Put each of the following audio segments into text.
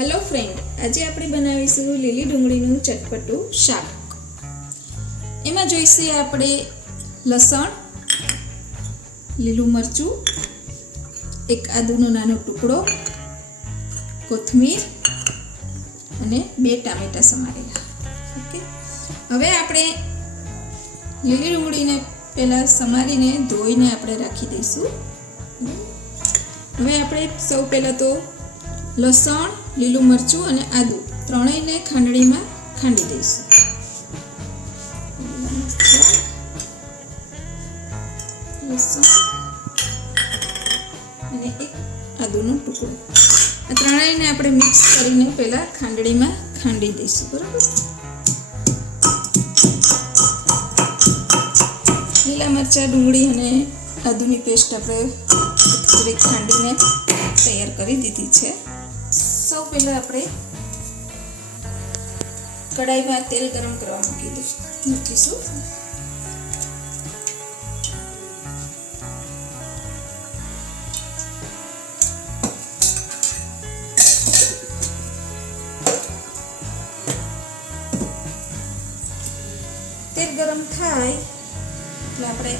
Hello friend, आज આપણે બનાવીશું લીલી ડુંગળીનું ચટપટું શાક। એમાં જોઈશે આપણે લસણ, લીલું મરચું, એક આદુનો નાનો ટુકડો, કોથમીર અને 2 ટામેટા સમારેલા। ઓકે, હવે આપણે લીલી ડુંગળીને પહેલા સમારીને ધોઈને આપણે રાખી દઈશું। હવે આપણે સૌ પહેલા તો લસણ, લીલું મરચું અને આદુ ત્રણેયને ખાંડણીમાં ખાંડી દઈશું। લસણ અને એક આદુનો ટુકડો, આ ત્રણેયને આપણે મિક્સ કરીને પહેલા ખાંડણીમાં ખાંડી દઈશું। બરાબર, લીલા મરચાં, ડુંગળી અને આદુની પેસ્ટ આપણે ખાંડીને તૈયાર કરી દીધી છે। સૌ પહેલા આપણે કડાઈમાં તેલ ગરમ કરવા મૂકીશું। તેલ ગરમ થાય એટલે આપણે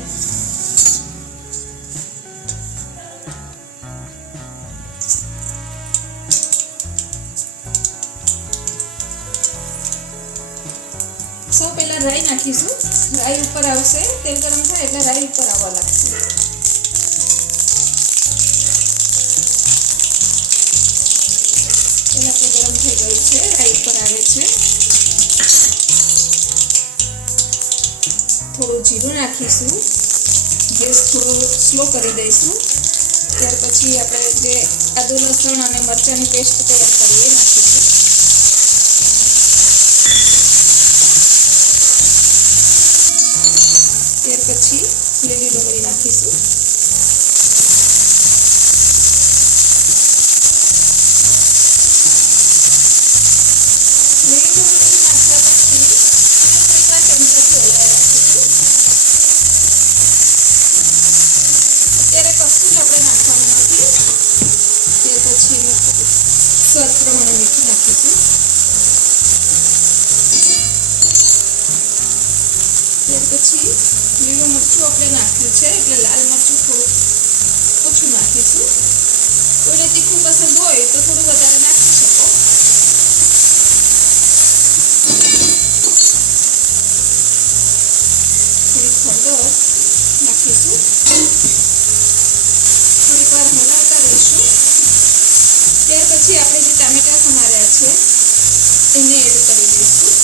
સૌ પહેલા રાઈ નાખીશું। રાઈ ઉપર આવશે, તેલ ગરમ થાય એટલે રાઈ ઉપર આવવા લાગશે। તેલ આપણે ગરમ થઈ ગયું છે, રાઈ ઉપર આવે છે। થોડું જીરું નાખીશું, ગેસ થોડો સ્લો કરી દઈશું। ત્યાર પછી આપણે જે આદુ, લસણ અને મરચાંની પેસ્ટ તૈયાર કરી એ નાખીશું। ત્યાર પછી લીલી ડુંગળી નાખીશું। લીલી ડુંગળી નાખતા પછી થોડીવાર ચમચાથી હલાવી રાખીશું। અત્યારે કશું જ આપણે નાખવાનું નથી। ત્યાર પછી સ્વાદ પ્રમાણે મીઠું નાખીશું। ત્યાર પછી લીલું મરચું આપણે નાખ્યું છે એટલે લાલ મરચું થોડું ઓછું નાખીશું। કોઈને તીખું પસંદ હોય તો થોડું વધારે નાખી શકો। થોડીક હળદર નાખીશું। થોડીક વાર હલાવતા રહીશું। ત્યાર પછી આપણે જે ટામેટા સમાર્યા છે એને એડ કરી દઈશું।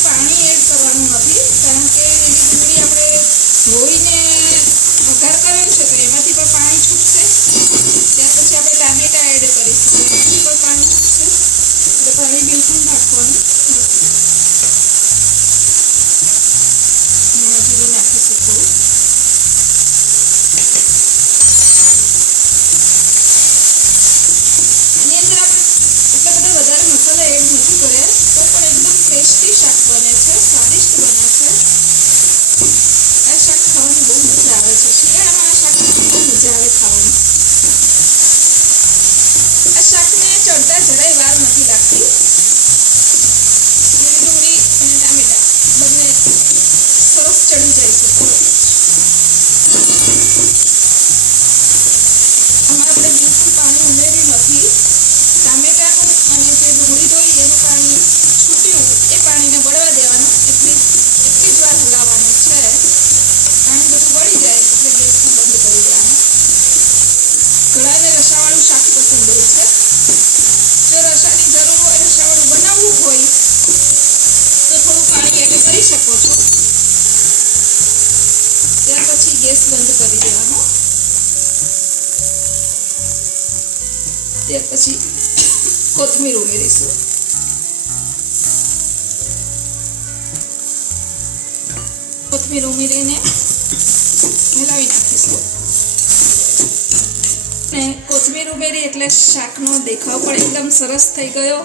પાણી એડ કરવાનું નથી, કારણ કે લીલી ડુંગળી આપણે ધોઈને વઘાર કર્યો છે તો એમાંથી પણ પાણી છૂટશે। ત્યાર પછી આપણે ટામેટા એડ કરીશું, એમાંથી પણ પાણી છૂટશે, એટલે પાણી બિલકુલ નાખવાનું નથી। જીરું નાખીશું થોડું। આની અંદર આપણે એટલા બધા વધારે મસાલા એડ નથી કર્યા તો પણ એકદમ ટેસ્ટી શાક બને છે, સ્વાદિષ્ટ બને છે। આ શાક ખાવાની બહુ મજા આવે છે, શિયાળામાં આ શાક બહુ મજા આવે ખાવાની। આ શાકને ચડતા જરાય વાર નથી લાગતી। લીલી ડુંગળી અને ટામેટા બંને સરસ ચડી જાય છે તરત જ। આમાં આપણે બિલકુલ પાણી ઉમેર્યું નથી। ટામેટાનું અને જે ડુંગળી ધોઈ એનું પાણી છૂટ્યું એ પાણીને બળવા દેવાનું, એટલી જ વાર હલાવવાનું છે। પાણી બધું બળી જાય એટલે ગેસને બંધ કરી દેવાનું। ઘણાને રસાવાળું શાક પસંદ હોય છે, જો રસાની જરૂર હોય, રસાવાળું બનાવવું હોય તો થોડું પાણી એડ કરી શકો છો। ત્યાર પછી ગેસ બંધ કરી દેવાનો। ત્યાર પછી કોથમીર ઉમેરીશું। કોથમીર ઉમેરીને મિલાવી નાખીશું। ને કોથમીર ઉમેરી એટલે શાકનો દેખાવ પણ એકદમ સરસ થઈ ગયો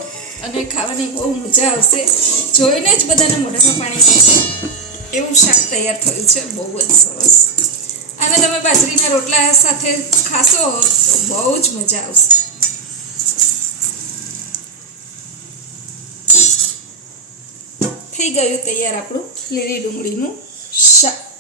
અને ખાવાની બહુ મજા આવશે। જોઈને જ બધાના મોઢામાં પાણી આવશે એવું શાક તૈયાર થયું છે, બહુ જ સરસ। આને તમે બાજરીના રોટલા સાથે ખાશો તો બહુ જ મજા આવશે. થઈ ગયું તૈયાર આપણું લીલી ડુંગળીનું શાક.